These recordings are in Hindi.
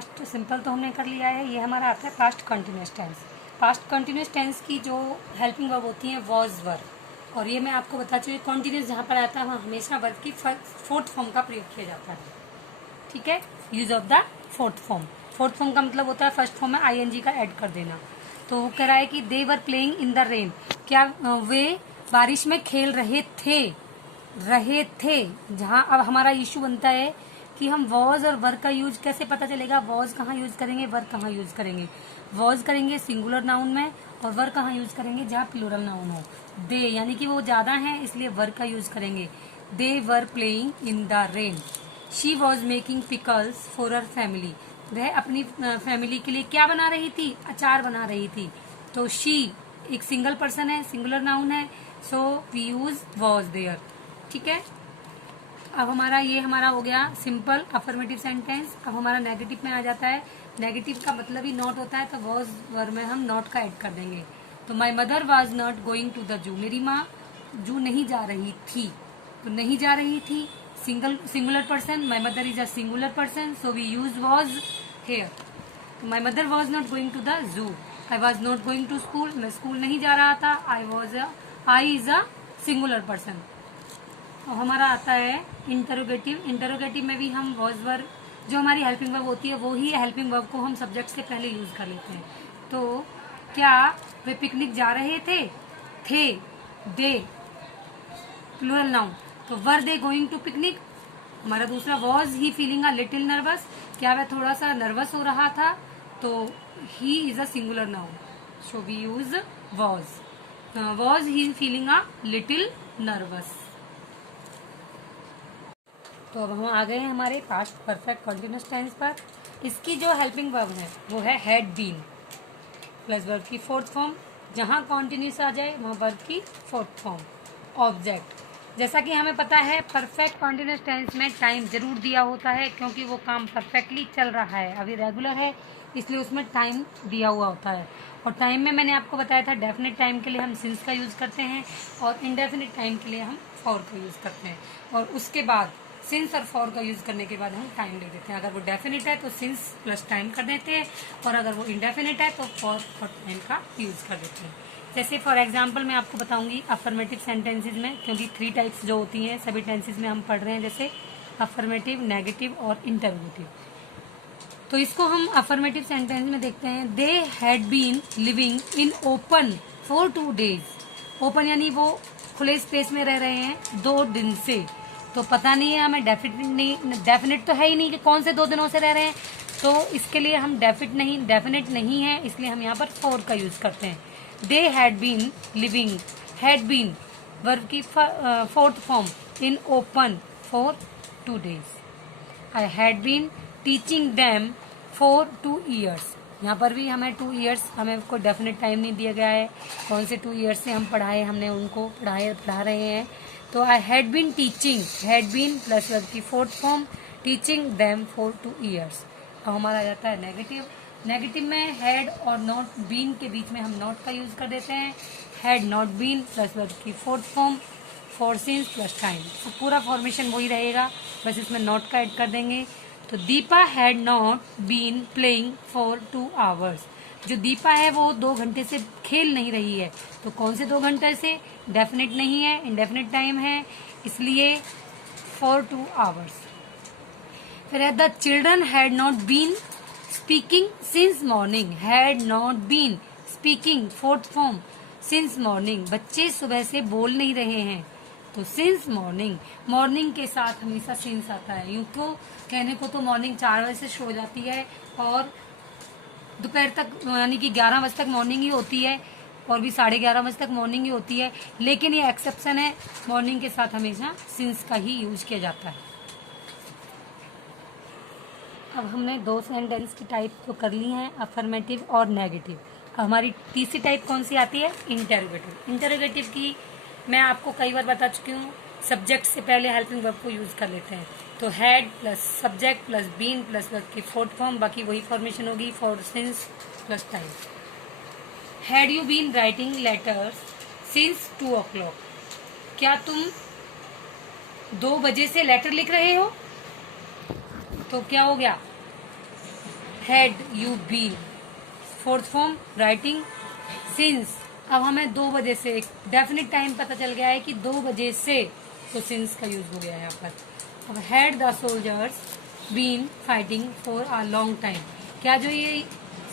पास्ट सिंपल तो हमने कर लिया है। ये हमारा आता है past continuous tense. Past continuous tense की जो हेल्पिंग वर्ब होती है वॉज वर, और ये मैं आपको बता चुकी कंटिन्यूस जहाँ पर आता है वहाँ हमेशा वर्ब की फोर्थ फॉर्म का प्रयोग किया जाता है। ठीक है, use of the fourth form. Fourth form का मतलब होता है फर्स्ट फॉर्म में आईएनजी का ऐड कर देना। तो वो कह रहा है कि they were playing in the rain, क्या वे बारिश में खेल रहे थे। जहाँ अब हमारा इश्यू बनता है कि हम वॉज और वर का यूज कैसे पता चलेगा, वॉज कहाँ यूज करेंगे, वर कहाँ यूज करेंगे। वॉज करेंगे सिंगुलर नाउन में, और वर कहाँ यूज करेंगे जहाँ प्लूरल नाउन हो। दे यानी कि वो ज्यादा है इसलिए वर का यूज करेंगे। They were playing in the rain. She was making pickles for her family, वह अपनी फैमिली के लिए क्या बना रही थी, अचार बना रही थी। तो शी एक सिंगल पर्सन है, सिंगुलर नाउन है, so we use was there. ठीक है, अब हमारा हो गया सिंपल अफर्मेटिव सेंटेंस। अब हमारा नेगेटिव में आ जाता है। नेगेटिव का मतलब ही नॉट होता है, तो वॉज वर में हम नॉट का ऐड कर देंगे। तो my mother was not going to the zoo, मेरी माँ जू नहीं जा रही थी। तो नहीं जा रही थी singular person, my mother is a singular person, so we use was here. तो my mother was not going to the zoo. I was not going to school, मैं स्कूल नहीं जा रहा था। I is a singular person. और हमारा आता है इंटरोगेटिव। इंटरोगेटिव में भी हम वॉज वर, जो हमारी हेल्पिंग वर्ब होती है वो ही हेल्पिंग वर्ब को हम सब्जेक्ट से पहले यूज कर लेते हैं। तो क्या वे पिकनिक जा रहे थे दे प्लूरल नाउन, तो were they going to picnic. हमारा दूसरा was he feeling a little nervous, क्या वह थोड़ा सा नर्वस हो रहा था। तो he is a singular noun, so we use was he feeling a little nervous. तो अब हम आ गए हैं हमारे पास्ट परफेक्ट कंटिन्यूस टेंस पर। इसकी जो हेल्पिंग वर्ब है वो है हैड बीन प्लस वर्ब की फोर्थ फॉर्म। जहाँ कॉन्टिन्यूस आ जाए वहाँ वर्ब की फोर्थ फॉर्म ऑब्जेक्ट। जैसा कि हमें पता है परफेक्ट कॉन्टिन्यूस टेंस में टाइम जरूर दिया होता है, क्योंकि वो काम परफेक्टली चल रहा है, अभी रेगुलर है, इसलिए उसमें टाइम दिया हुआ होता है। और टाइम में मैंने आपको बताया था डेफिनेट टाइम के लिए हम सिंस का यूज करते हैं, और इनडेफिनेट टाइम के लिए हम फॉर का यूज करते हैं। और उसके बाद सिंस और फॉर का यूज करने के बाद हम टाइम ले देते हैं। अगर वो डेफिनेट है तो सिंस प्लस टाइम कर देते हैं, और अगर वो इंडेफिनेट है तो फॉर और टाइम का यूज कर देते हैं। जैसे फॉर एग्जाम्पल मैं आपको बताऊंगी अफर्मेटिव सेंटेंसेज में, क्योंकि 3 टाइप्स जो होती हैं सभी टेंसेज में हम पढ़ रहे हैं, जैसे अफर्मेटिव, नेगेटिव और इंटरोगेटिव। तो इसको हम अफर्मेटिव सेंटेंस में देखते हैं। They had been living in open for 2 days। Open यानी वो खुले स्पेस में रह रहे हैं 2 दिन से। तो पता नहीं है हमें डेफिनेट तो है ही नहीं कि कौन से 2 दिनों से रह रहे हैं, तो इसके लिए हम डेफिनेट नहीं है, इसलिए हम यहाँ पर फॉर का यूज करते हैं। They had been living, had been verb की fourth form in open for 2 days। I had been teaching them for 2 years। यहाँ पर भी हमें 2 years, हमें कोई डेफिनेट टाइम नहीं दिया गया है कौन से 2 years से हम हमने उनको पढ़ा रहे हैं। तो I had been teaching, had been plus verb की fourth form teaching them for 2 years। अब हमारा आ जाता है नेगेटिव। नेगेटिव में हैड और नॉट बीन के बीच में हम नॉट का यूज कर देते हैं। Had not been plus verb की fourth form for since plus time. तो पूरा फॉर्मेशन वही रहेगा, बस इसमें नॉट का ऐड कर देंगे। तो Deepa had not been playing for 2 hours। जो दीपा है वो 2 घंटे से खेल नहीं रही है। तो कौन से 2 घंटे से, डेफिनेट नहीं है, इंडेफिनेट टाइम है, इसलिए फॉर 2 hours। फिर the children had not been speaking since morning. Had not been speaking fourth form since morning. बच्चे सुबह से बोल नहीं रहे हैं, तो सिंस मॉर्निंग। मॉर्निंग के साथ हमेशा सिंस आता है। यूं तो कहने को तो मॉर्निंग 4 बजे से शुरू हो जाती है और दोपहर तक यानी कि 11 बजे तक मॉर्निंग ही होती है, और भी 11:30 बजे तक मॉर्निंग ही होती है, लेकिन ये एक्सेप्शन है, मॉर्निंग के साथ हमेशा सिंस का ही यूज किया जाता है। अब हमने 2 सेंटेंस की टाइप तो कर ली हैं, अफर्मेटिव और नेगेटिव। अब हमारी तीसरी टाइप कौन सी आती है, इंटरोगेटिव। इंटरोगेटिव की मैं आपको कई बार बता चुकी हूँ, सब्जेक्ट से पहले हेल्पिंग वर्ब को यूज कर लेते हैं। तो had plus subject plus been plus verb की फोर्थ फॉर्म, बाकी वही फॉर्मेशन होगी for since plus time. Had you been writing letters since 2 o'clock। क्या तुम 2 बजे से लेटर लिख रहे हो। तो क्या हो गया, had you been, fourth form writing since. अब हमें 2 बजे से एक डेफिनेट टाइम पता चल गया है कि 2 बजे से, तो सिंस का यूज हो गया है यहाँ पर। अब had the soldiers been fighting for a long time, क्या जो ये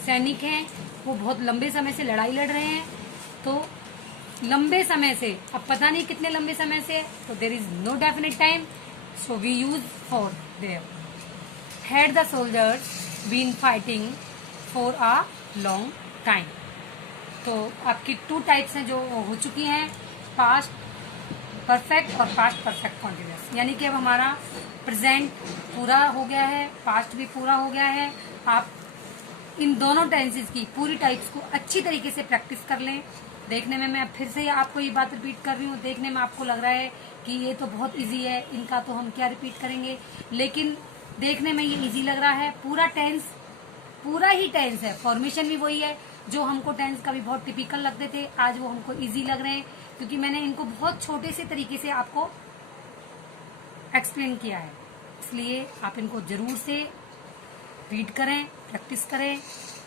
सैनिक हैं वो बहुत लंबे समय से लड़ाई लड़ रहे हैं, तो लंबे समय से, अब पता नहीं कितने लंबे समय से, तो there is no definite time, so we use for there. Had the soldiers been fighting for a long time, तो आपकी 2 टाइप्स हैं जो हो चुकी हैं, पास्ट परफेक्ट और पास्ट परफेक्ट कॉन्टिन्यूस। यानी कि अब हमारा प्रेजेंट पूरा हो गया है, पास्ट भी पूरा हो गया है। आप इन दोनों टेंसेस की पूरी टाइप्स को अच्छी तरीके से प्रैक्टिस कर लें। देखने में, मैं फिर से आपको ये बात रिपीट कर रही हूँ, देखने में आपको लग रहा है कि ये तो बहुत इजी है, इनका तो हम क्या रिपीट करेंगे, लेकिन देखने में ये इजी लग रहा है। पूरा टेंस, पूरा ही टेंस है, फॉर्मेशन भी वही है। जो हमको टेंस कभी बहुत टिपिकल लगते थे, आज वो हमको इजी लग रहे हैं, क्योंकि मैंने इनको बहुत छोटे से तरीके से आपको एक्सप्लेन किया है। इसलिए आप इनको जरूर से रीड करें, प्रैक्टिस करें।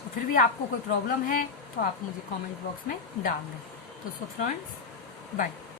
फिर भी आपको कोई प्रॉब्लम है तो आप मुझे कमेंट बॉक्स में डाल दें। तो सो फ्रेंड्स, बाय।